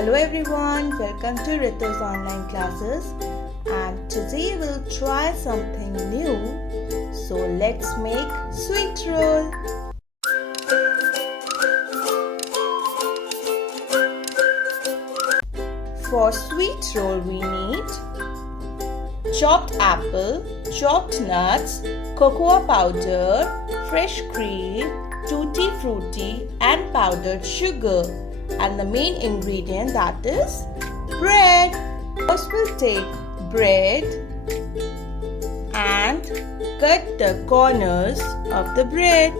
Hello everyone, welcome to Ritu's online classes, and today we'll try something new. So let's make sweet roll. For sweet roll we need chopped apple, chopped nuts, cocoa powder, fresh cream, tutti frutti and powdered sugar, and the main ingredient, that is bread. First we'll take bread and cut the corners of the bread.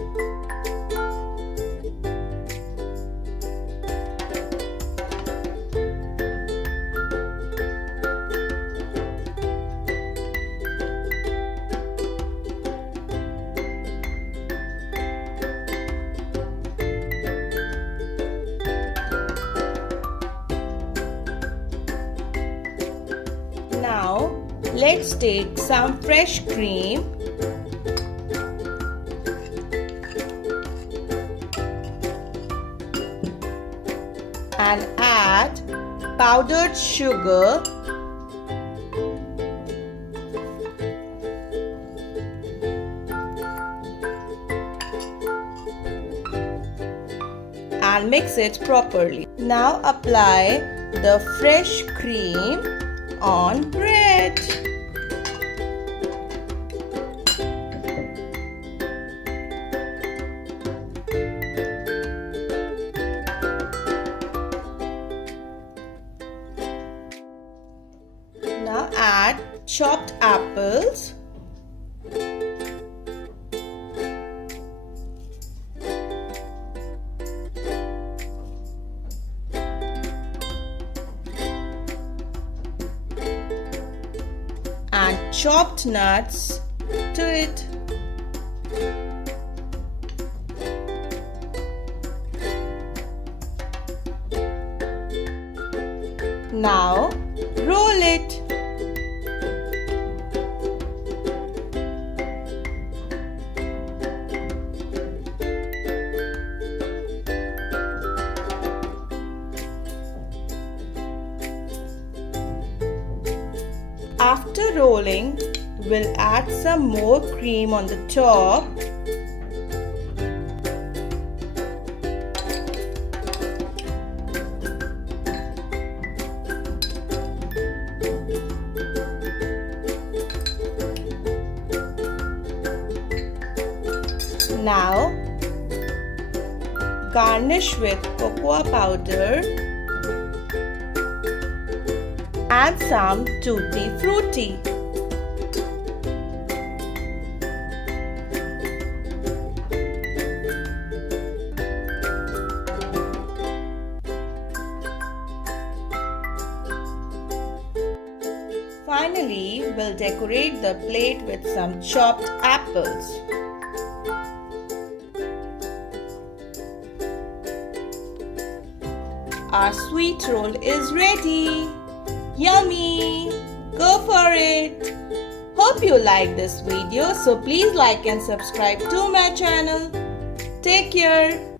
Now let's take some fresh cream and add powdered sugar and mix it properly. Now apply the fresh cream on bread. Now add chopped apples and chopped nuts to it. Now roll it. After rolling, we'll add some more cream on the top. Now, garnish with cocoa powder and some Tuty Fruti. Finally, we'll decorate the plate with some chopped apples. Our sweet roll is ready. Yummy! Go for it! Hope you like this video, so please like and subscribe to my channel. Take care.